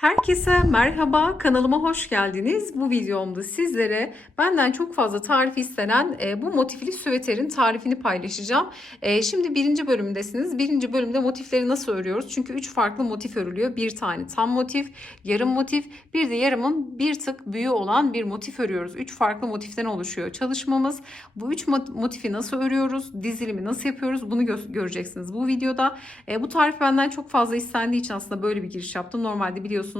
Herkese merhaba, kanalıma hoş geldiniz. Bu videomda sizlere benden çok fazla tarif istenen bu motifli süveterin tarifini paylaşacağım. Şimdi birinci bölümdesiniz. Birinci bölümde motifleri nasıl örüyoruz? Çünkü 3 farklı motif örülüyor. Bir tane tam motif, yarım motif, bir de yarımın bir tık büyüğü olan bir motif örüyoruz. 3 farklı motiften oluşuyor çalışmamız. Bu 3 motifi nasıl örüyoruz? Dizilimi nasıl yapıyoruz? Bunu göreceksiniz bu videoda. Bu tarif benden çok fazla istendiği için aslında böyle bir giriş yaptım. Normalde biliyorsunuz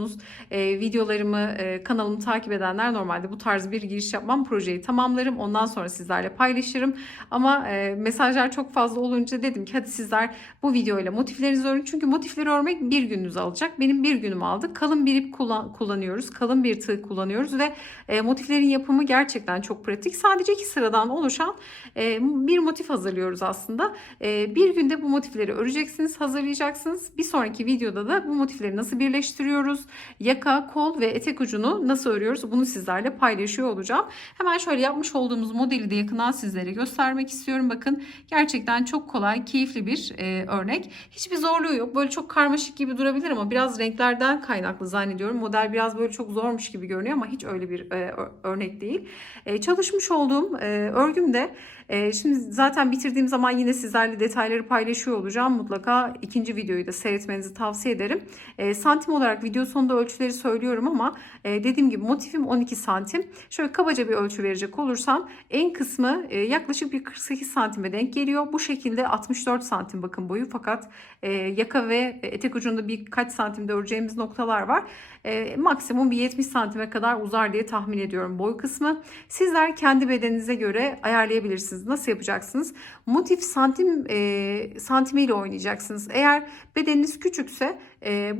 videolarımı, kanalımı takip edenler normalde bu tarz bir giriş yapmam, projeyi tamamlarım. Ondan sonra sizlerle paylaşırım. Ama mesajlar çok fazla olunca dedim ki hadi sizler bu videoyla motiflerinizi örün. Çünkü motifleri örmek bir gününüzü alacak. Benim bir günümü aldı. Kalın bir ip kullanıyoruz. Kalın bir tığ kullanıyoruz ve motiflerin yapımı gerçekten çok pratik. Sadece 2 sıradan oluşan bir motif hazırlıyoruz aslında. Bir günde bu motifleri öreceksiniz, hazırlayacaksınız. Bir sonraki videoda da bu motifleri nasıl birleştiriyoruz, yaka, kol ve etek ucunu nasıl örüyoruz, bunu sizlerle paylaşıyor olacağım. Hemen şöyle yapmış olduğumuz modeli de yakından sizlere göstermek istiyorum. Bakın gerçekten çok kolay, keyifli bir örnek. Hiçbir zorluğu yok. Böyle çok karmaşık gibi durabilir ama biraz renklerden kaynaklı zannediyorum. Model biraz böyle çok zormuş gibi görünüyor ama hiç öyle bir örnek değil. Çalışmış olduğum örgümde şimdi zaten bitirdiğim zaman yine sizlerle detayları paylaşıyor olacağım. Mutlaka ikinci videoyu da seyretmenizi tavsiye ederim. Santim olarak video sonunda ölçüleri söylüyorum ama dediğim gibi motifim 12 santim. Şöyle kabaca bir ölçü verecek olursam en kısmı yaklaşık bir 48 santime denk geliyor. Bu şekilde 64 santim bakın boyu, fakat yaka ve etek ucunda birkaç santimde öreceğimiz noktalar var. Maksimum bir 70 santime kadar uzar diye tahmin ediyorum boy kısmı. Sizler kendi bedeninize göre ayarlayabilirsiniz. Nasıl yapacaksınız? Motif santimiyle oynayacaksınız. Eğer bedeniniz küçükse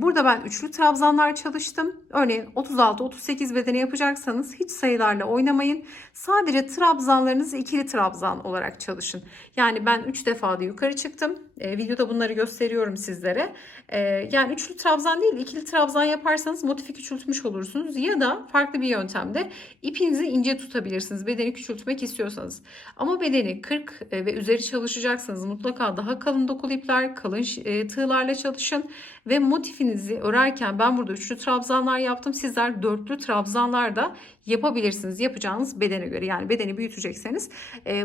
burada ben üçlü trabzanlar çalıştım. Örneğin 36-38 bedeni yapacaksanız hiç sayılarla oynamayın. Sadece trabzanlarınızı ikili trabzan olarak çalışın. Yani ben 3 defa da yukarı çıktım. Videoda bunları gösteriyorum sizlere. Yani üçlü trabzan değil, ikili trabzan yaparsanız motifi küçültmüş olursunuz. Ya da farklı bir yöntemde ipinizi ince tutabilirsiniz. Bedeni küçültmek istiyorsanız. Ama bedeni 40 ve üzeri çalışacaksanız mutlaka daha kalın dokulu ipler, kalın tığlarla çalışın. Ve motifinizi örerken ben burada üçlü trabzanlar yaptım. Sizler dörtlü trabzanlar da yapabilirsiniz yapacağınız bedene göre. Yani bedeni büyütecekseniz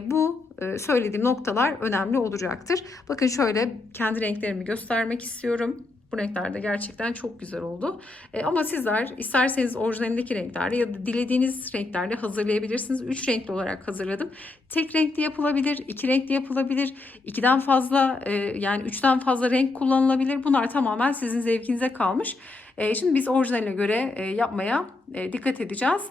bu söylediğim noktalar önemli olacaktır. Bakın şöyle kendi renklerimi göstermek istiyorum. Bu renkler de gerçekten çok güzel oldu. Ama sizler isterseniz orijinalindeki renklerle ya da dilediğiniz renklerle hazırlayabilirsiniz. 3 renkli olarak hazırladım. Tek renkli yapılabilir, 2 renkli yapılabilir, 2'den fazla yani 3'ten fazla renk kullanılabilir. Bunlar tamamen sizin zevkinize kalmış. Şimdi biz orijinaline göre yapmaya dikkat edeceğiz.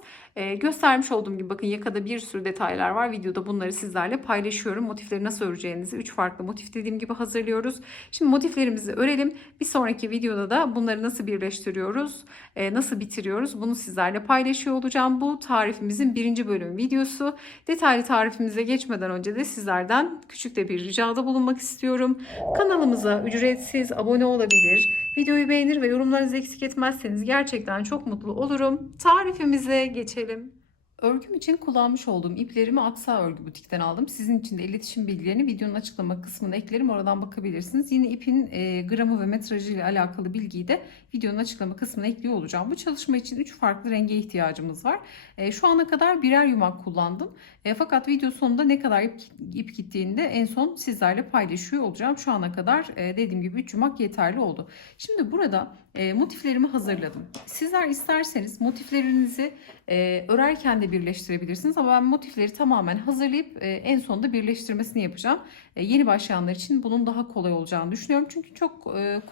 Göstermiş olduğum gibi bakın yakada bir sürü detaylar var. Videoda bunları sizlerle paylaşıyorum. Motifleri nasıl öreceğinizi 3 farklı motif dediğim gibi hazırlıyoruz. Şimdi motiflerimizi örelim. Bir sonraki videoda da bunları nasıl birleştiriyoruz, nasıl bitiriyoruz bunu sizlerle paylaşıyor olacağım. Bu tarifimizin birinci bölüm videosu. Detaylı tarifimize geçmeden önce de sizlerden küçük de bir ricada bulunmak istiyorum. Kanalımıza ücretsiz abone olabilir, videoyu beğenir ve yorumlarınızı eksik etmezseniz gerçekten çok mutlu olurum. Tarifimize geçelim. Örgüm için kullanmış olduğum iplerimi Aksa Örgü Butik'ten aldım. Sizin için de iletişim bilgilerini videonun açıklama kısmına eklerim. Oradan bakabilirsiniz. Yine ipin gramı ve metrajı ile alakalı bilgiyi de videonun açıklama kısmına ekliyor olacağım. Bu çalışma için 3 farklı renge ihtiyacımız var. Şu ana kadar birer yumak kullandım. Fakat video sonunda ne kadar ip gittiğini de en son sizlerle paylaşıyor olacağım. Şu ana kadar dediğim gibi 3 yumak yeterli oldu. Şimdi burada motiflerimi hazırladım. Sizler isterseniz motiflerinizi örerken de birleştirebilirsiniz ama ben motifleri tamamen hazırlayıp en sonunda birleştirmesini yapacağım. Yeni başlayanlar için bunun daha kolay olacağını düşünüyorum. Çünkü çok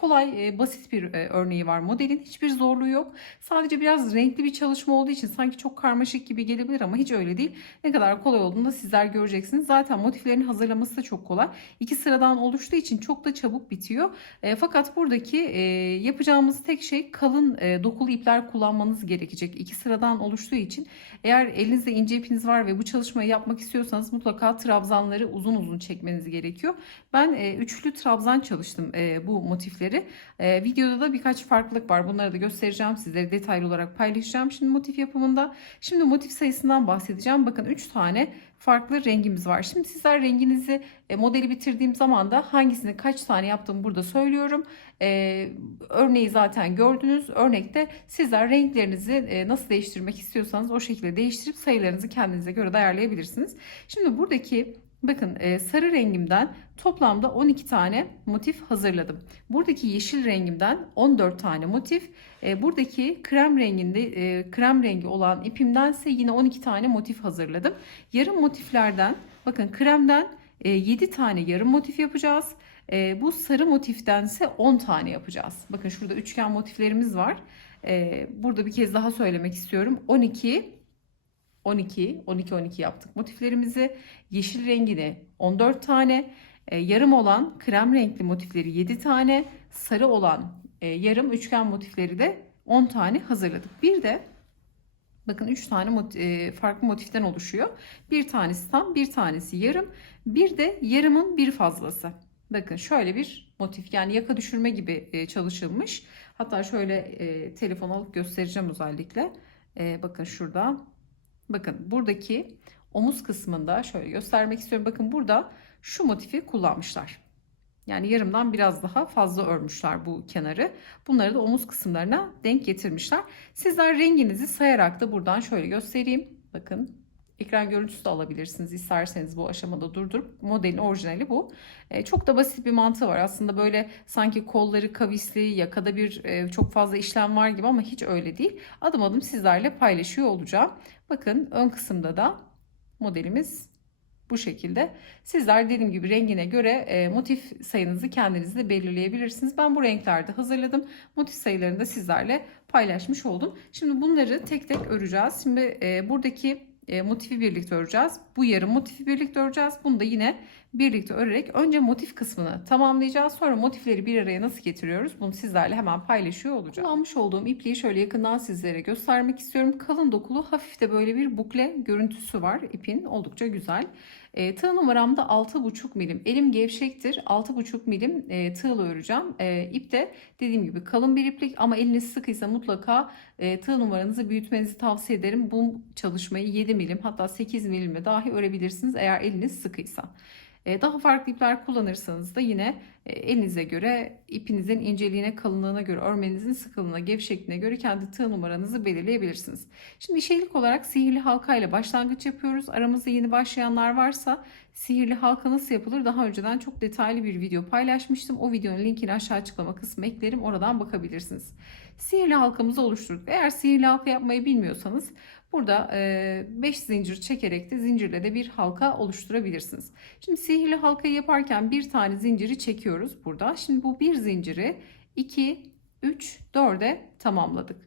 kolay, basit bir örneği var modelin. Hiçbir zorluğu yok. Sadece biraz renkli bir çalışma olduğu için sanki çok karmaşık gibi gelebilir ama hiç öyle değil. Ne kadar kolay olduğunu da sizler göreceksiniz. Zaten motiflerin hazırlaması da çok kolay. 2 sıradan oluştuğu için çok da çabuk bitiyor. Fakat buradaki yapacağımız tek şey kalın dokulu ipler kullanmanız gerekecek. 2 sıradan oluştuğu için eğer elinizde ince ipiniz var ve bu çalışmayı yapmak istiyorsanız mutlaka trabzanları uzun uzun çekmeniz gerekiyor. Ben üçlü trabzan çalıştım bu motifleri. Videoda da birkaç farklılık var. Bunları da göstereceğim sizlere, detaylı olarak paylaşacağım şimdi motif yapımında. Şimdi motif sayısından bahsedeceğim. Bakın 3 tane farklı rengimiz var. Şimdi sizler renginizi modeli bitirdiğim zaman da hangisini kaç tane yaptığımı burada söylüyorum. Örneği zaten gördünüz. Örnekte sizler renklerinizi nasıl değiştirmek istiyorsanız o şekilde değiştirip sayılarınızı kendinize göre de ayarlayabilirsiniz. Şimdi buradaki bakın sarı rengimden toplamda 12 tane motif hazırladım. Buradaki yeşil rengimden 14 tane motif. Buradaki krem rengi olan ipimdense yine 12 tane motif hazırladım. Yarım motiflerden bakın kremden 7 tane yarım motif yapacağız. Bu sarı motiftense 10 tane yapacağız. Bakın şurada üçgen motiflerimiz var. Burada bir kez daha söylemek istiyorum. 12 12 12 12 yaptık motiflerimizi. Yeşil rengini 14 tane, yarım olan krem renkli motifleri 7 tane, sarı olan yarım üçgen motifleri de 10 tane hazırladık. Bir de bakın 3 tane farklı motiften oluşuyor. Bir tanesi tam, bir tanesi yarım, bir de yarımın bir fazlası. Bakın şöyle bir motif, yani yaka düşürme gibi çalışılmış. Hatta şöyle telefon alıp göstereceğim özellikle. Bakın şurada. Bakın buradaki omuz kısmında şöyle göstermek istiyorum. Bakın burada şu motifi kullanmışlar. Yani yarımdan biraz daha fazla örmüşler bu kenarı. Bunları da omuz kısımlarına denk getirmişler. Sizler renginizi sayarak da buradan şöyle göstereyim. Bakın ekran görüntüsü de alabilirsiniz isterseniz bu aşamada durdurup. Modelin orijinali bu. Çok da basit bir mantığı var. Aslında böyle sanki kolları kavisli, yakada çok fazla işlem var gibi ama hiç öyle değil. Adım adım sizlerle paylaşıyor olacağım. Bakın ön kısımda da modelimiz bu şekilde. Sizler dediğim gibi rengine göre motif sayınızı kendiniz de belirleyebilirsiniz. Ben bu renklerde hazırladım. Motif sayılarını da sizlerle paylaşmış oldum. Şimdi bunları tek tek öreceğiz. Şimdi buradaki motifi birlikte öreceğiz. Bu yarım motifi birlikte öreceğiz. Bunu da yine birlikte örerek önce motif kısmını tamamlayacağız. Sonra motifleri bir araya nasıl getiriyoruz? Bunu sizlerle hemen paylaşıyor olacağım. Kullanmış olduğum ipliği şöyle yakından sizlere göstermek istiyorum. Kalın dokulu, hafif de böyle bir bukle görüntüsü var ipin. Oldukça güzel. Tığ numaram da 6,5 milim. Elim gevşektir. 6,5 milim tığla öreceğim. İp de dediğim gibi kalın bir iplik ama eliniz sıkıysa mutlaka tığ numaranızı büyütmenizi tavsiye ederim. Bu çalışmayı 7 milim hatta 8 milimle dahi örebilirsiniz eğer eliniz sıkıysa. Daha farklı ipler kullanırsanız da yine elinize göre, ipinizin inceliğine, kalınlığına göre, örmenizin sıkılığına, gevşekliğine göre kendi tığ numaranızı belirleyebilirsiniz. Şimdi işelik olarak sihirli halka ile başlangıç yapıyoruz. Aramızda yeni başlayanlar varsa sihirli halka nasıl yapılır? Daha önceden çok detaylı bir video paylaşmıştım. O videonun linkini aşağı açıklama kısmına eklerim. Oradan bakabilirsiniz. Sihirli halkamızı oluşturduk. Eğer sihirli halka yapmayı bilmiyorsanız burada 5 zincir çekerek de zincirle de bir halka oluşturabilirsiniz. Şimdi sihirli halkayı yaparken bir tane zinciri çekiyoruz burada. Şimdi bu bir zinciri 2, 3, 4'e tamamladık.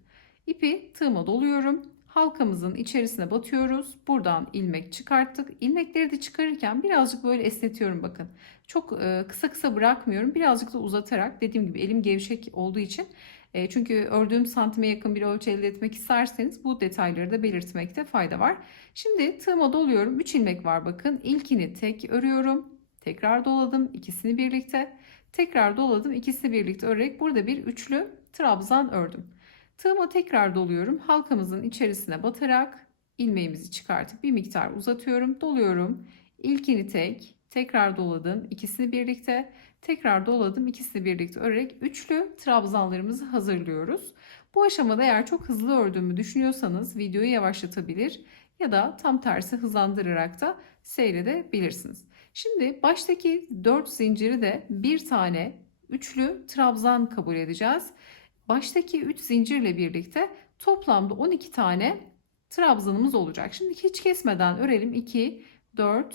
İpi tığıma doluyorum. Halkamızın içerisine batıyoruz. Buradan ilmek çıkarttık. İlmekleri de çıkarırken birazcık böyle esnetiyorum bakın. Çok kısa kısa bırakmıyorum. Birazcık da uzatarak, dediğim gibi elim gevşek olduğu için. Çünkü ördüğüm santime yakın bir ölçü elde etmek isterseniz bu detayları da belirtmekte fayda var. Şimdi tığıma doluyorum. 3 ilmek var bakın. İlkini tek örüyorum. Tekrar doladım. İkisini birlikte. Tekrar doladım. İkisini birlikte örerek burada bir üçlü trabzan ördüm. Tığıma tekrar doluyorum. Halkamızın içerisine batarak ilmeğimizi çıkartıp bir miktar uzatıyorum. Doluyorum. İlkini tek, tekrar doladım. İkisini birlikte, tekrar doladım. İkisini birlikte örerek üçlü trabzanlarımızı hazırlıyoruz. Bu aşamada eğer çok hızlı ördüğümü düşünüyorsanız videoyu yavaşlatabilir ya da tam tersi hızlandırarak da seyredebilirsiniz. Şimdi baştaki 4 zinciri de bir tane üçlü trabzan kabul edeceğiz. Baştaki 3 zincirle birlikte toplamda 12 tane trabzanımız olacak. Şimdi hiç kesmeden örelim. 2, 4,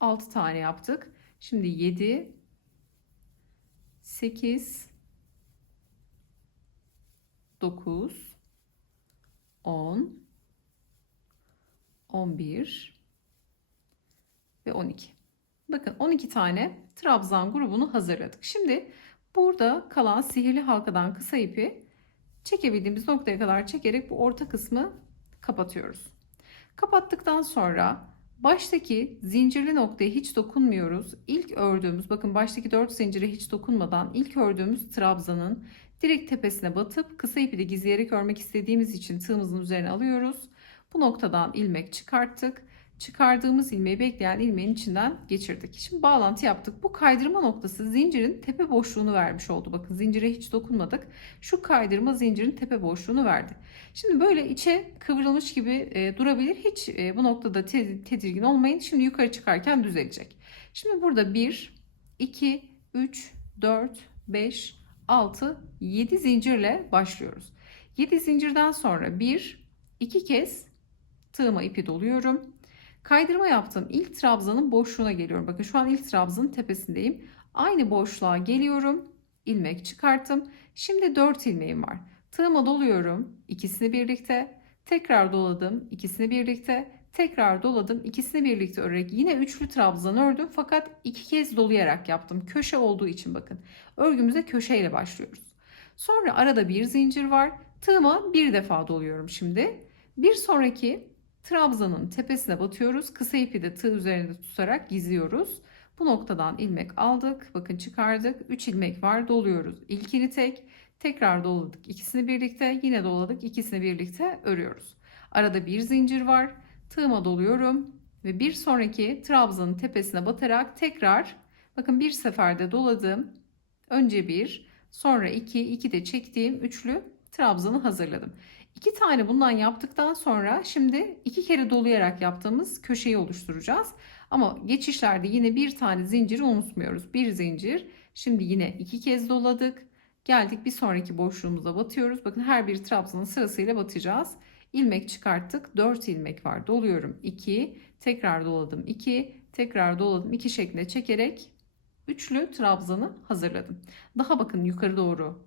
6 tane yaptık. Şimdi 7, 8, 9, 10, 11 ve 12. Bakın 12 tane trabzan grubunu hazırladık. Şimdi burada kalan sihirli halkadan kısa ipi çekebildiğimiz noktaya kadar çekerek bu orta kısmı kapatıyoruz. Kapattıktan sonra baştaki zincirli noktaya hiç dokunmuyoruz. İlk ördüğümüz, bakın baştaki 4 zincire hiç dokunmadan ilk ördüğümüz trabzanın direkt tepesine batıp kısa ipi de gizleyerek örmek istediğimiz için tığımızın üzerine alıyoruz. Bu noktadan ilmek çıkarttık. çıkardığımız ilmeği bekleyen ilmeğin içinden geçirdik. Şimdi bağlantı yaptık. Bu kaydırma noktası zincirin tepe boşluğunu vermiş oldu. Bakın zincire hiç dokunmadık. Şu kaydırma zincirin tepe boşluğunu verdi. Şimdi böyle içe kıvrılmış gibi durabilir. Hiç bu noktada tedirgin olmayın. Şimdi yukarı çıkarken düzelecek. Şimdi burada 1, 2, 3, 4, 5, 6, 7 zincirle başlıyoruz. 7 zincirden sonra 1, 2 kez tığıma ipi doluyorum. Kaydırma yaptığım ilk trabzanın boşluğuna geliyorum. Bakın şu an ilk trabzanın tepesindeyim. Aynı boşluğa geliyorum. İlmek çıkarttım. Şimdi 4 ilmeğim var. Tığıma doluyorum. İkisini birlikte. Tekrar doladım. İkisini birlikte. Tekrar doladım. İkisini birlikte örerek yine üçlü trabzan ördüm. Fakat iki kez dolayarak yaptım. Köşe olduğu için bakın. Örgümüze köşeyle başlıyoruz. Sonra arada bir zincir var. Tığıma bir defa doluyorum şimdi. Bir sonraki trabzanın tepesine batıyoruz. Kısa ipi de tığ üzerinde tutarak gizliyoruz. Bu noktadan ilmek aldık. Bakın çıkardık. 3 ilmek var. Doluyoruz. İlkini tek. Tekrar doladık. İkisini birlikte. Yine doladık. İkisini birlikte örüyoruz. Arada bir zincir var. Tığıma doluyorum. Ve bir sonraki trabzanın tepesine batarak tekrar bakın bir seferde doladım. Önce bir, sonra iki, iki de çektiğim üçlü trabzanı hazırladım. İki tane bundan yaptıktan sonra şimdi iki kere dolayarak yaptığımız köşeyi oluşturacağız. Ama geçişlerde yine bir tane zinciri unutmuyoruz. Bir zincir. Şimdi yine iki kez doladık. Geldik bir sonraki boşluğumuza batıyoruz. Bakın her bir trabzanın sırasıyla batacağız. İlmek çıkarttık. 4 ilmek var. Doluyorum 2, tekrar doladım 2, tekrar doladım 2 şeklinde çekerek üçlü trabzanı hazırladım. Daha bakın yukarı doğru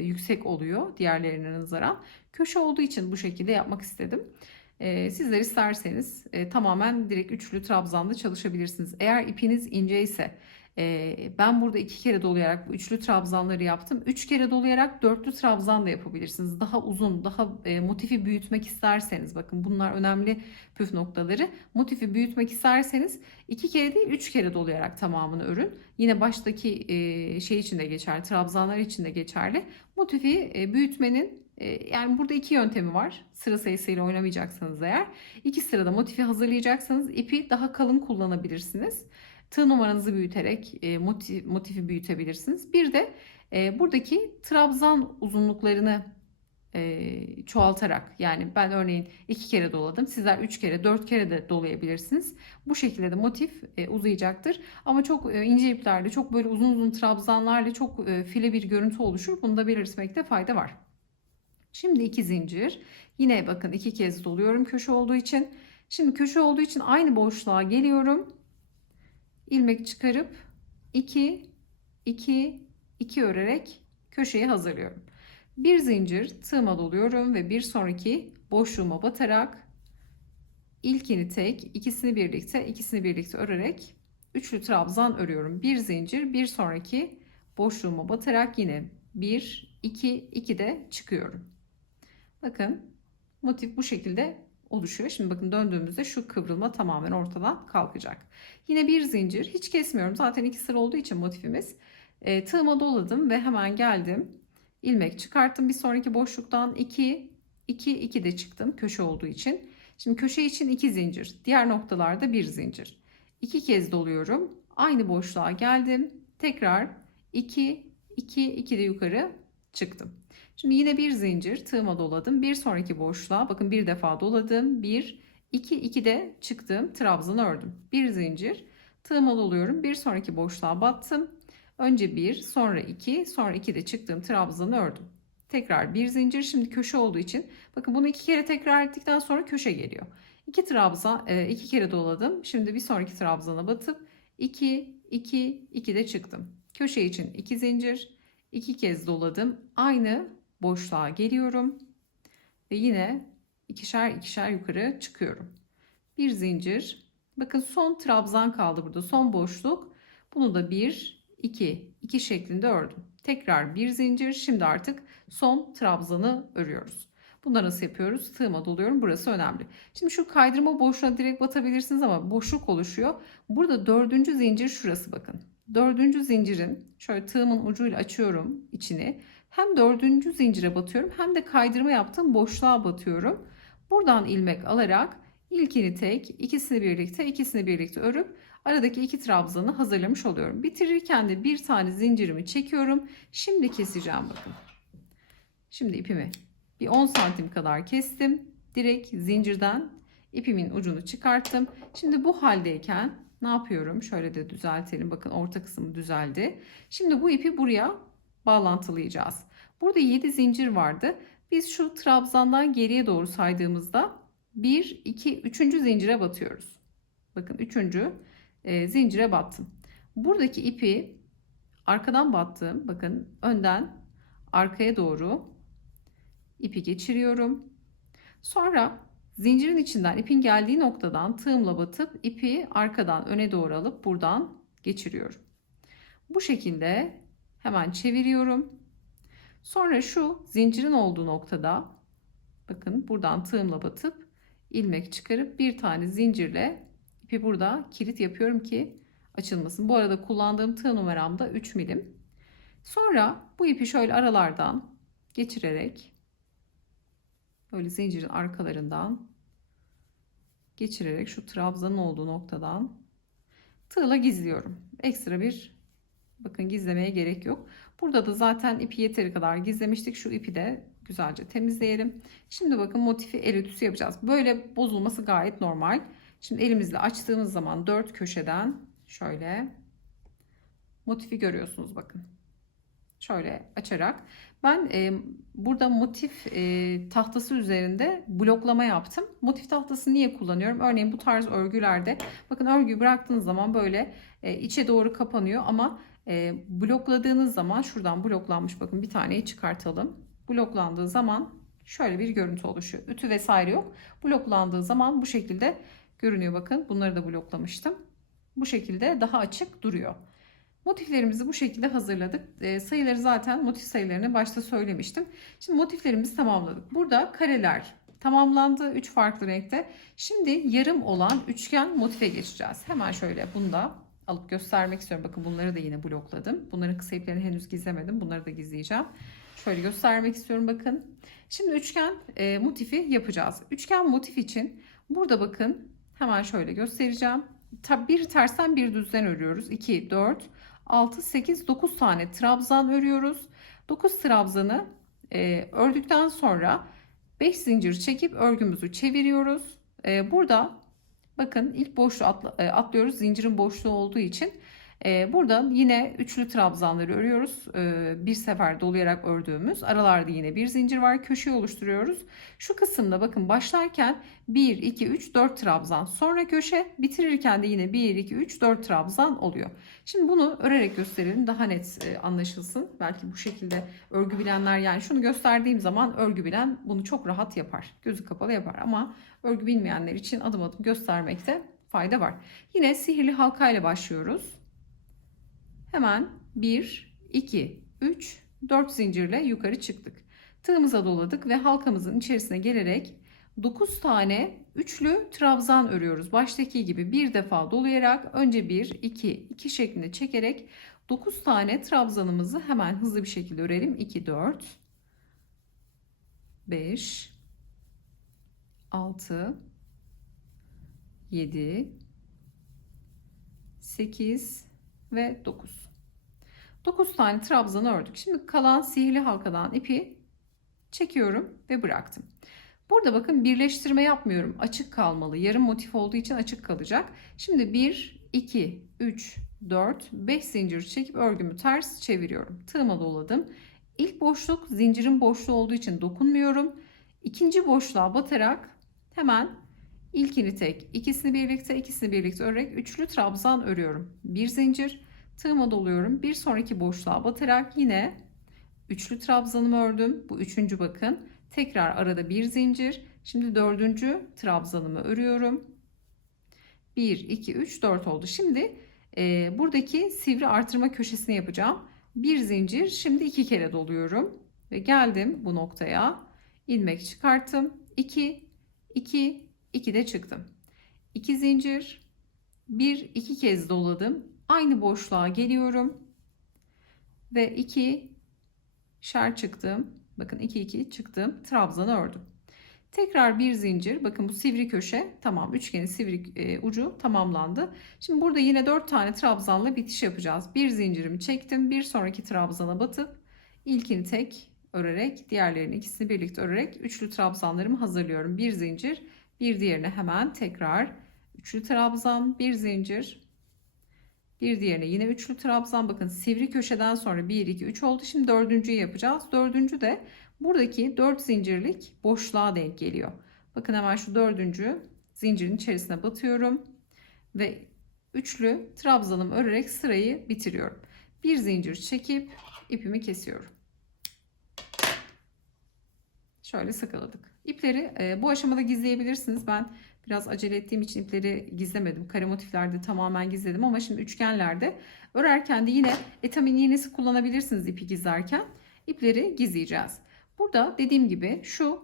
yüksek oluyor diğerlerine nazaran. Köşe olduğu için bu şekilde yapmak istedim. Sizler isterseniz tamamen direkt üçlü trabzanda çalışabilirsiniz. Eğer ipiniz ince ise ben burada iki kere dolayarak bu üçlü trabzanları yaptım. Üç kere dolayarak dörtlü trabzan da yapabilirsiniz. Daha uzun, daha motifi büyütmek isterseniz bakın bunlar önemli püf noktaları. Motifi büyütmek isterseniz iki kere değil üç kere dolayarak tamamını örün. Yine baştaki şey için de geçerli, trabzanlar için de geçerli. Motifi büyütmenin yani burada iki yöntemi var. Sıra sayısıyla oynamayacaksanız eğer. İki sırada motifi hazırlayacaksanız ipi daha kalın kullanabilirsiniz. Tığ numaranızı büyüterek motifi büyütebilirsiniz. Bir de buradaki trabzan uzunluklarını çoğaltarak yani ben örneğin iki kere doladım. Sizler üç kere, dört kere de dolayabilirsiniz. Bu şekilde de motif uzayacaktır. Ama çok ince iplerle, çok böyle uzun uzun trabzanlarla çok file bir görüntü oluşur. Bunu da belirtmekte fayda var. Şimdi iki zincir. Yine bakın iki kez doluyorum köşe olduğu için. Şimdi köşe olduğu için aynı boşluğa geliyorum. İlmek çıkarıp 2 2 2 örerek köşeyi hazırlıyorum. Bir zincir tığıma doluyorum ve bir sonraki boşluğuma batarak ilkini tek, ikisini birlikte örerek üçlü trabzan örüyorum. Bir zincir, bir sonraki boşluğuma batarak yine 1 2 2 de çıkıyorum. Bakın motif bu şekilde oluşuyor. Şimdi bakın döndüğümüzde şu kıvrılma tamamen ortadan kalkacak. Yine bir zincir hiç kesmiyorum. Zaten iki sıra olduğu için motifimiz. Tığıma doladım ve hemen geldim. İlmek çıkarttım. Bir sonraki boşluktan 2 2 2 de çıktım köşe olduğu için. Şimdi köşe için 2 zincir. Diğer noktalarda bir zincir. 2 kez doluyorum. Aynı boşluğa geldim. Tekrar 2 2 2 de yukarı çıktım. Şimdi yine bir zincir tığıma doladım. Bir sonraki boşluğa bakın bir defa doladım. 1 2 2 de çıktım. Trabzanı ördüm. Bir zincir tığıma doluyorum. Bir sonraki boşluğa battım. Önce 1 sonra 2 sonra 2 de çıktığım trabzanı ördüm. Tekrar bir zincir. Şimdi köşe olduğu için bakın bunu iki kere tekrar ettikten sonra köşe geliyor. İki trabzan iki kere doladım. Şimdi bir sonraki trabzana batıp 2 2 2 de çıktım. Köşe için 2 zincir. 2 kez doladım. Aynı boşluğa geliyorum ve yine ikişer ikişer yukarı çıkıyorum. Bir zincir. Bakın son trabzan kaldı burada. Son boşluk. Bunu da 1 2 2 şeklinde ördüm. Tekrar bir zincir. Şimdi artık son trabzanı örüyoruz. Bunları nasıl yapıyoruz? Tığıma doluyorum. Burası önemli. Şimdi şu kaydırma boşluğuna direkt batabilirsiniz ama boşluk oluşuyor. Burada dördüncü zincir şurası bakın. Dördüncü zincirin şöyle tığımın ucuyla açıyorum içini. Hem dördüncü zincire batıyorum hem de kaydırma yaptığım boşluğa batıyorum. Buradan ilmek alarak İlkini tek, ikisini birlikte örüp aradaki iki trabzanı hazırlamış oluyorum. Bitirirken de bir tane zincirimi çekiyorum. Şimdi keseceğim bakın. Şimdi ipimi bir 10 santim kadar kestim. Direkt zincirden ipimin ucunu çıkarttım. Şimdi bu haldeyken ne yapıyorum? Şöyle de düzeltelim. Bakın orta kısmı düzeldi. Şimdi bu ipi buraya bağlantılayacağız. Burada 7 zincir vardı. Biz şu trabzandan geriye doğru saydığımızda 1, 2, 3. zincire batıyoruz. Bakın 3. Zincire battım. Buradaki ipi arkadan battım. Bakın önden arkaya doğru ipi geçiriyorum. Sonra zincirin içinden ipin geldiği noktadan tığımla batıp ipi arkadan öne doğru alıp buradan geçiriyorum. Bu şekilde hemen çeviriyorum. Sonra şu zincirin olduğu noktada bakın buradan tığımla batıp ilmek çıkarıp bir tane zincirle ipi burada kilit yapıyorum ki açılmasın. Bu arada kullandığım tığ numaram da 3 milim. Sonra bu ipi şöyle aralardan geçirerek böyle zincirin arkalarından geçirerek şu trabzanın olduğu noktadan tığla gizliyorum. Ekstra bir bakın gizlemeye gerek yok. Burada da zaten ipi yeteri kadar gizlemiştik. Şu ipi de güzelce temizleyelim. Şimdi bakın motifi el ütüsü yapacağız. Böyle bozulması gayet normal. Şimdi elimizle açtığımız zaman dört köşeden şöyle motifi görüyorsunuz bakın. Şöyle açarak ben burada motif tahtası üzerinde bloklama yaptım. Motif tahtası niye kullanıyorum? Örneğin bu tarz örgülerde bakın örgüyü bıraktığınız zaman böyle içe doğru kapanıyor ama blokladığınız zaman şuradan bloklanmış bakın bir taneyi çıkartalım. Bloklandığı zaman şöyle bir görüntü oluşuyor. Ütü vesaire yok. Bloklandığı zaman bu şekilde görünüyor bakın. Bunları da bloklamıştım. Bu şekilde daha açık duruyor. Motiflerimizi bu şekilde hazırladık. Sayıları zaten motif sayılarını başta söylemiştim. Şimdi motiflerimizi tamamladık. Burada kareler tamamlandı. 3 farklı renkte. Şimdi yarım olan üçgen motife geçeceğiz. Hemen şöyle bunu da alıp göstermek istiyorum. Bakın bunları da yine blokladım. Bunların kısa iplerini henüz gizlemedim. Bunları da gizleyeceğim. Şöyle göstermek istiyorum bakın. Şimdi üçgen motifi yapacağız. Üçgen motif için burada bakın hemen şöyle göstereceğim. Tabi bir tersten bir düzden örüyoruz. 2, 4, 6, 8, 9 tane trabzan örüyoruz. 9 trabzanı ördükten sonra 5 zincir çekip örgümüzü çeviriyoruz. Burada bakın ilk boşluğu atlıyoruz. Zincirin boşluğu olduğu için. Burada yine üçlü trabzanları örüyoruz. Bir sefer dolayarak ördüğümüz. Aralarda yine bir zincir var. Köşeyi oluşturuyoruz. Şu kısımda bakın başlarken 1, 2, 3, 4 trabzan. Sonra köşe bitirirken de yine 1, 2, 3, 4 trabzan oluyor. Şimdi bunu örerek gösterelim. Daha net anlaşılsın. Belki bu şekilde örgü bilenler yani şunu gösterdiğim zaman örgü bilen bunu çok rahat yapar. Gözü kapalı yapar ama örgü bilmeyenler için adım adım göstermekte fayda var. Yine sihirli halka ile başlıyoruz. Hemen 1, 2, 3, 4 zincirle yukarı çıktık. Tığımıza doladık ve halkamızın içerisine gelerek 9 tane üçlü trabzan örüyoruz. Baştaki gibi bir defa dolayarak önce 1, 2, 2 şeklinde çekerek 9 tane trabzanımızı hemen hızlı bir şekilde örelim. 2, 4, 5, 6, 7, 8 ve 9. 9 tane trabzanı ördük. Şimdi kalan sihirli halkadan ipi çekiyorum ve bıraktım. Burada bakın birleştirme yapmıyorum. Açık kalmalı. Yarım motif olduğu için açık kalacak. Şimdi 1, 2, 3, 4, 5 zincir çekip örgümü ters çeviriyorum. Tığıma doladım. İlk boşluk zincirin boşluğu olduğu için dokunmuyorum. İkinci boşluğa batarak hemen ilkini tek, ikisini birlikte örerek üçlü trabzan örüyorum. Bir zincir, tığıma doluyorum. Bir sonraki boşluğa batarak yine üçlü trabzanımı ördüm. Bu üçüncü bakın. Tekrar arada bir zincir. Şimdi dördüncü trabzanımı örüyorum. 1, 2, 3, 4 oldu. Şimdi buradaki sivri artırma köşesini yapacağım. Bir zincir. Şimdi iki kere doluyorum. Ve geldim bu noktaya. İlmek çıkarttım. 2, 2, 2 de çıktım. 2 zincir. 1, 2 kez doladım. Aynı boşluğa geliyorum. Ve 2 şer çıktım. Bakın 2, 2 çıktım. Trabzanı ördüm. Tekrar bir zincir. Bakın bu sivri köşe tamam. Üçgenin sivri ucu tamamlandı. Şimdi burada yine 4 tane trabzanla bitiş yapacağız. Bir zincirimi çektim. Bir sonraki trabzana batıp ilkini tek örerek diğerlerini ikisini birlikte örerek üçlü trabzanlarımı hazırlıyorum. Bir zincir, bir diğerine hemen tekrar üçlü trabzan, bir zincir, bir diğerine yine üçlü trabzan. Bakın sivri köşeden sonra 1 2 3 oldu. Şimdi dördüncüyü yapacağız. Dördüncü de buradaki 4 zincirlik boşluğa denk geliyor. Bakın hemen şu dördüncü zincirin içerisine batıyorum ve üçlü trabzanımı örerek sırayı bitiriyorum. Bir zincir çekip ipimi kesiyorum. Şöyle sıkıladık. İpleri bu aşamada gizleyebilirsiniz. Ben biraz acele ettiğim için ipleri gizlemedim. Kare motiflerde tamamen gizledim ama şimdi üçgenlerde örerken de yine etamin iğnesi kullanabilirsiniz ipi gizlerken. İpleri gizleyeceğiz. Burada dediğim gibi şu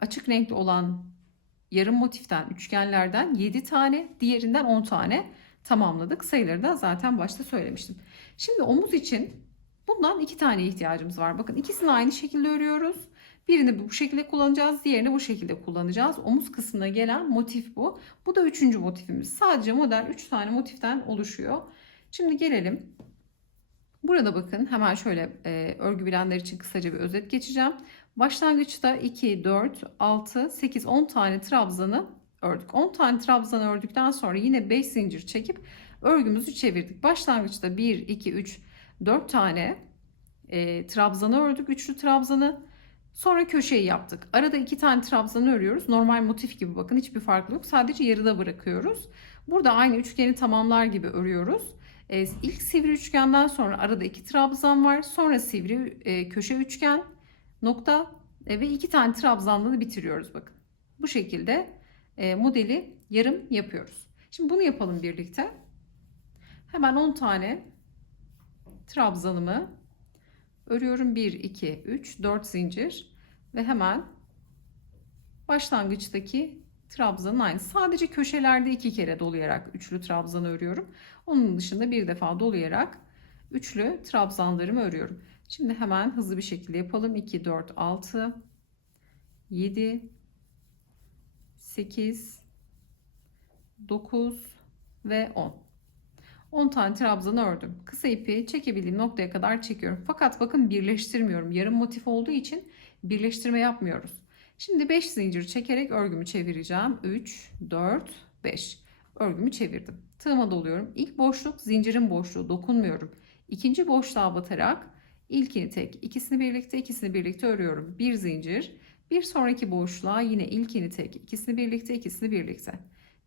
açık renkli olan yarım motiften, üçgenlerden 7 tane, diğerinden 10 tane tamamladık. Sayıları da zaten başta söylemiştim. Şimdi omuz için bundan 2 tane ihtiyacımız var. Bakın ikisini aynı şekilde örüyoruz. Birini bu şekilde kullanacağız, diğerini bu şekilde kullanacağız. Omuz kısmına gelen motif bu. Bu da üçüncü motifimiz. Sadece model 3 tane motiften oluşuyor. Şimdi gelelim. Burada bakın hemen şöyle örgü bilenler için kısaca bir özet geçeceğim. Başlangıçta 2, 4, 6, 8, 10 tane trabzanı ördük. 10 tane trabzanı ördükten sonra yine 5 zincir çekip örgümüzü çevirdik. Başlangıçta 1, 2, 3, 4 tane trabzanı ördük. Üçlü trabzanı. Sonra köşeyi yaptık. Arada 2 tane trabzanı örüyoruz. Normal motif gibi bakın hiçbir farklı yok. Sadece yarıda bırakıyoruz. Burada aynı üçgeni tamamlar gibi örüyoruz. İlk sivri üçgenden sonra arada 2 trabzan var. Sonra sivri köşe üçgen nokta ve 2 tane trabzanla da bitiriyoruz bakın. Bu şekilde modeli yarım yapıyoruz. Şimdi bunu yapalım birlikte. Hemen 10 tane trabzanımı örüyorum. 1 2 3 4 zincir ve hemen başlangıçtaki trabzanın aynı. Sadece köşelerde 2 kere dolayarak üçlü trabzanı örüyorum. Onun dışında bir defa dolayarak üçlü trabzanlarımı örüyorum. Şimdi hemen hızlı bir şekilde yapalım. 2 4 6 7 8 9 ve 10. 10 tane trabzanı ördüm. Kısa ipi çekebildiğim noktaya kadar çekiyorum. Fakat bakın birleştirmiyorum. Yarım motif olduğu için birleştirme yapmıyoruz. Şimdi 5 zincir çekerek örgümü çevireceğim. 3, 4, 5. Örgümü çevirdim. Tığıma doluyorum. İlk boşluk zincirin boşluğu, dokunmuyorum. İkinci boşluğa batarak ilkini tek, ikisini birlikte örüyorum. Bir zincir. Bir sonraki boşluğa yine ilkini tek, ikisini birlikte.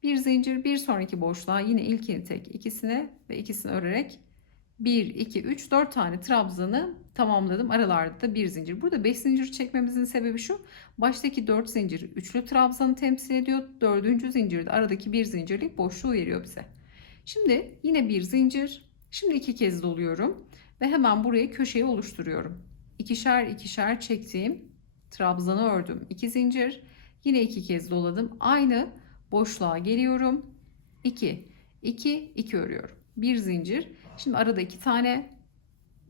Bir zincir, bir sonraki boşluğa yine ilkini tek, ikisini örerek 1 2 3 4 tane trabzanı tamamladım. Aralarda da bir zincir. Burada 5 zincir çekmemizin sebebi şu. Baştaki 4 zincir üçlü trabzanı temsil ediyor. Dördüncü zincirde aradaki bir zincirlik boşluğu veriyor bize. Şimdi yine bir zincir. Şimdi 2 kez doluyorum ve hemen buraya köşeyi oluşturuyorum. İkişer ikişer çektiğim trabzanı ördüm. 2 zincir. Yine 2 kez doladım. Aynı boşluğa geliyorum. 2 2 2 örüyorum. Bir zincir. Şimdi arada 2 tane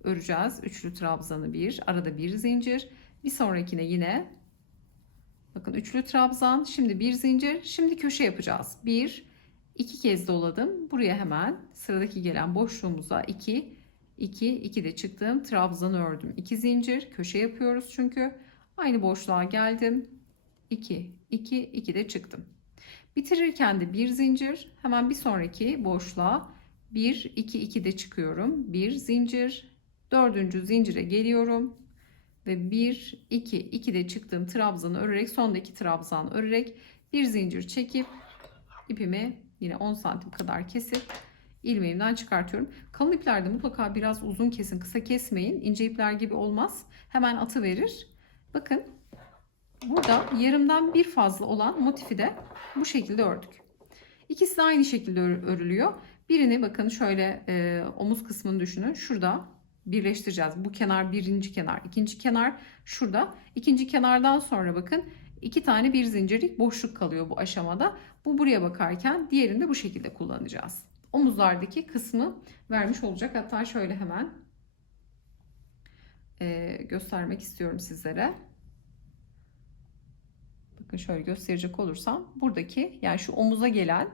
öreceğiz. Üçlü trabzanı bir, arada bir zincir. Bir sonrakine yine bakın üçlü trabzan. Şimdi bir zincir. Şimdi köşe yapacağız. 1 2 kez doladım. Buraya hemen sıradaki gelen boşluğumuza 2 2 2 de çıktım. Trabzanı ördüm. 2 zincir. Köşe yapıyoruz çünkü. Aynı boşluğa geldim. 2 2 2 de çıktım. Bitirirken de bir zincir. Hemen bir sonraki boşluğa 1 2 2 de çıkıyorum. Bir zincir. Dördüncü zincire geliyorum. Ve 1 2 2 de çıktığım trabzanı örerek sondaki trabzanı örerek bir zincir çekip ipimi yine 10 santim kadar kesip ilmeğimden çıkartıyorum. Kalın iplerde mutlaka biraz uzun kesin, kısa kesmeyin. İnce ipler gibi olmaz. Hemen atı verir. Bakın burada yarımdan bir fazla olan motifi de bu şekilde ördük. İkisi de aynı şekilde örülüyor. Birini bakın şöyle omuz kısmını düşünün. Şurada birleştireceğiz. Bu kenar birinci kenar, ikinci kenar şurada. İkinci kenardan sonra bakın 2 tane bir zincirlik boşluk kalıyor bu aşamada. Bu buraya bakarken diğerini de bu şekilde kullanacağız. Omuzlardaki kısmı vermiş olacak. Hatta şöyle hemen göstermek istiyorum sizlere. Bakın şöyle gösterecek olursam buradaki, yani şu omuza gelen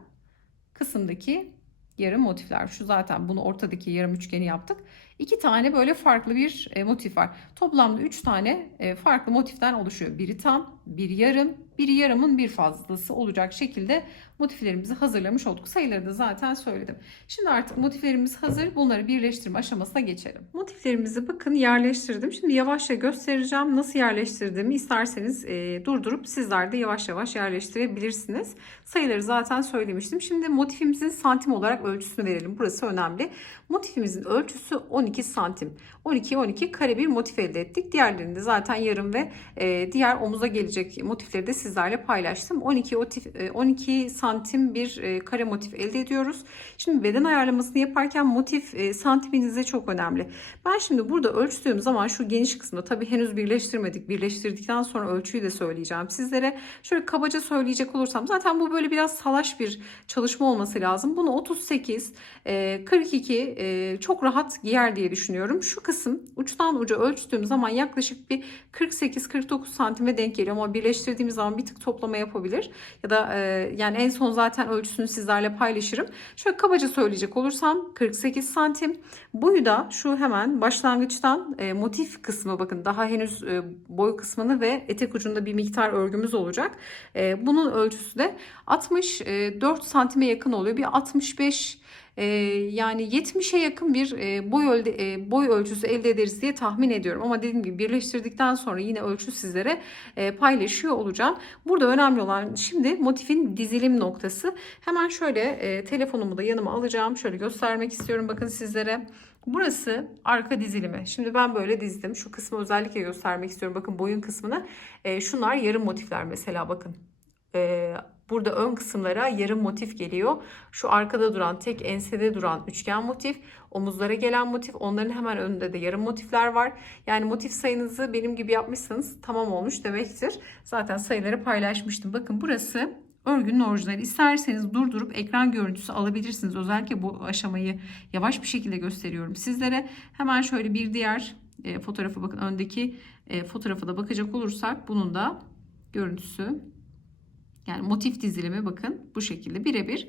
kısımdaki yarım motifler. Şu zaten, bunu ortadaki yarım üçgeni yaptık. 2 tane böyle farklı bir motif var. Toplamda 3 tane farklı motiften oluşuyor. Biri tam, biri yarım, biri yarımın bir fazlası olacak şekilde motiflerimizi hazırlamış olduk. Sayıları da zaten söyledim. Şimdi artık motiflerimiz hazır. Bunları birleştirme aşamasına geçelim. Motiflerimizi bakın yerleştirdim. Şimdi yavaşça göstereceğim. Nasıl yerleştirdiğimi isterseniz durdurup sizler de yavaş yavaş yerleştirebilirsiniz. Sayıları zaten söylemiştim. Şimdi motifimizin santim olarak ölçüsünü verelim. Burası önemli. Motifimizin ölçüsü 12 santim. 12 kare bir motif elde ettik. Diğerlerini de zaten yarım ve diğer omuza gelecek motifleri de sizlerle paylaştım. 12 santim bir kare motif elde ediyoruz. Şimdi beden ayarlamasını yaparken motif santiminize çok önemli. Ben şimdi burada ölçtüğüm zaman şu geniş kısmı, tabii henüz birleştirmedik. Birleştirdikten sonra ölçüyü de söyleyeceğim sizlere. Şöyle kabaca söyleyecek olursam, zaten bu böyle biraz salaş bir çalışma olması lazım. Bunu 38, 42 çok rahat giyer diye düşünüyorum. Şu kısım uçtan uca ölçtüğüm zaman yaklaşık bir 48-49 santime denk geliyor, ama birleştirdiğimiz zaman bir tık toplama yapabilir. Ya da yani en son zaten ölçüsünü sizlerle paylaşırım. Şöyle kabaca söyleyecek olursam 48 santim. Boyu da şu hemen başlangıçtan motif kısmı, bakın daha henüz boy kısmını ve etek ucunda bir miktar örgümüz olacak. Bunun ölçüsü de 64 santime yakın oluyor. Bir 65, yani 70'e yakın bir boy ölçüsü elde ederiz diye tahmin ediyorum. Ama dediğim gibi birleştirdikten sonra yine ölçü sizlere paylaşıyor olacağım. Burada önemli olan şimdi motifin dizilim noktası. Hemen şöyle telefonumu da yanıma alacağım. Şöyle göstermek istiyorum bakın sizlere. Burası arka dizilimi. Şimdi ben böyle dizdim. Şu kısmı özellikle göstermek istiyorum. Bakın boyun kısmını. Şunlar yarım motifler mesela, bakın. Burada ön kısımlara yarım motif geliyor. Şu arkada duran, tek ensede duran üçgen motif, omuzlara gelen motif, onların hemen önünde de yarım motifler var. Yani motif sayınızı benim gibi yapmışsanız tamam olmuş demektir. Zaten sayıları paylaşmıştım. Bakın burası örgünün orijinali. İsterseniz durdurup ekran görüntüsü alabilirsiniz. Özellikle bu aşamayı yavaş bir şekilde gösteriyorum sizlere. Hemen şöyle bir diğer fotoğrafa bakın. Öndeki fotoğrafa da bakacak olursak bunun da görüntüsü, yani motif dizilimi bakın bu şekilde birebir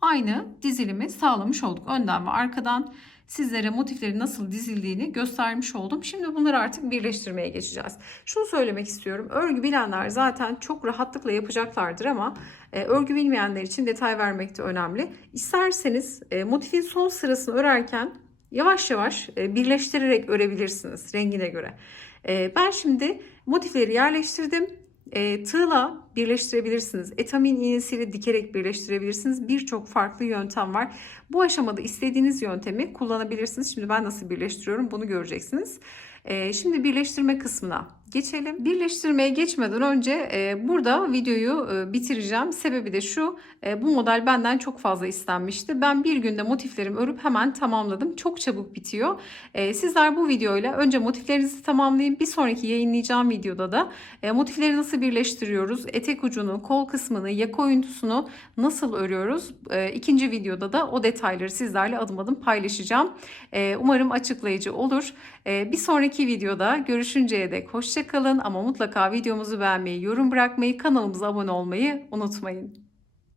aynı dizilimi sağlamış olduk. Önden ve arkadan sizlere motiflerin nasıl dizildiğini göstermiş oldum. Şimdi bunları artık birleştirmeye geçeceğiz. Şunu söylemek istiyorum. Örgü bilenler zaten çok rahatlıkla yapacaklardır, ama örgü bilmeyenler için detay vermek de önemli. İsterseniz motifin son sırasını örerken yavaş yavaş birleştirerek örebilirsiniz rengine göre. Ben şimdi motifleri yerleştirdim. Tığla birleştirebilirsiniz. Etamin iğnesiyle dikerek birleştirebilirsiniz. Birçok farklı yöntem var. Bu aşamada istediğiniz yöntemi kullanabilirsiniz. Şimdi ben nasıl birleştiriyorum bunu göreceksiniz. Şimdi birleştirme kısmına geçelim. Birleştirmeye geçmeden önce burada videoyu bitireceğim. Sebebi de şu, bu model benden çok fazla istenmişti. Ben bir günde motiflerimi örüp hemen tamamladım. Çok çabuk bitiyor. Sizler bu videoyla önce motiflerinizi tamamlayın. Bir sonraki yayınlayacağım videoda da motifleri nasıl birleştiriyoruz, etek ucunu, kol kısmını, yaka oyuntusunu nasıl örüyoruz, İkinci videoda da o detayları sizlerle adım adım paylaşacağım. Umarım açıklayıcı olur. Bir sonraki videoda görüşünceye dek hoşça kalın, ama mutlaka videomuzu beğenmeyi, yorum bırakmayı, kanalımıza abone olmayı unutmayın.